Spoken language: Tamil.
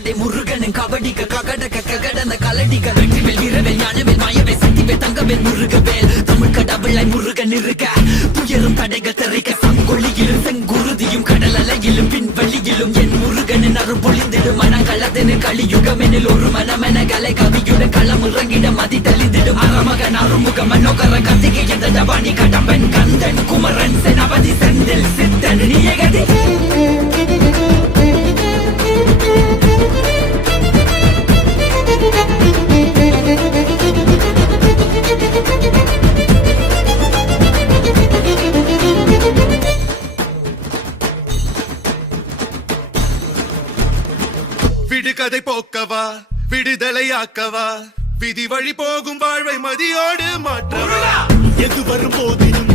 முருகனின் கபடிக்க ககடக்க ககடன கலடிக்க வெற்றிவேல் வீரவேல் ஞானவேல் மாயவேல் சக்திவேல் தங்கவேல் முருகவேல் தமிழ் கடவுளை முருகன் இருக்க துயரும் தடைகள் தெரிக்க சங்கொழியிலும் செங்குருதியும் கடல் அலையிலும் பின்வழியிலும் என் முருகனின் அருள் பொழிந்திடும் மனங்களதென கலியுகமெனில் ஒரு மனமென கலை கவியுடன் களம் இறங்கிட மதி தெளிந்திடும் அறமகன் அருமுக மனோகர கத்திகை எந்த ஜபானி கடம்பன் கந்தன் குமரன் செனபதி செந்தில் சித்தன் நீயகதி விடுகதை போக்கவா விடுதலையாக்கவா விதி வழி போகும் வாழ்வை மதியோடு மாற்றவா எது வரும்போதிலும்